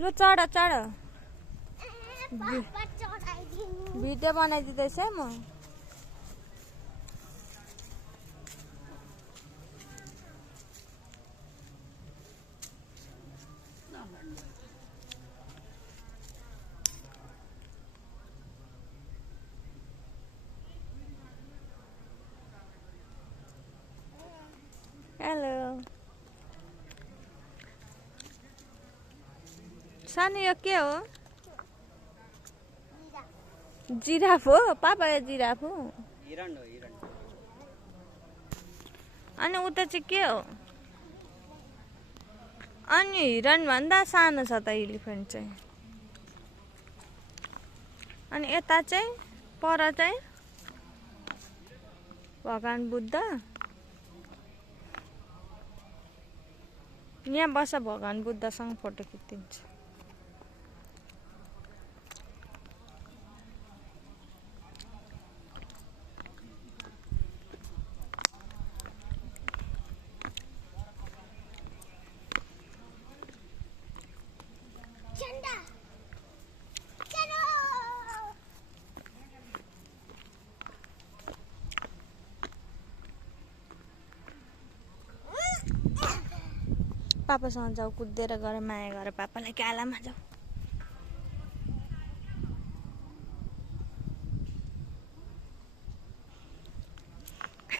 ल चढ चढ भिडियो बनाइदिँदैछ है म हेलो सानो यो के हो जिराफ हो पापा यो जिराफ हो हिरण हो हिरण अनि उता चाहिँ के हो अनि हिरण भन्दा सानो छ त एलिफेन्ट चाहिँ अनि यता चाहिँ पर चाहिँ भगवान बुद्ध यहाँ बस भगवान बुद्धसँग फोटो खिचिदिन्छु पापासँग जाऊ कुदेर गएर माया गर पापालाई गालामा जाऊ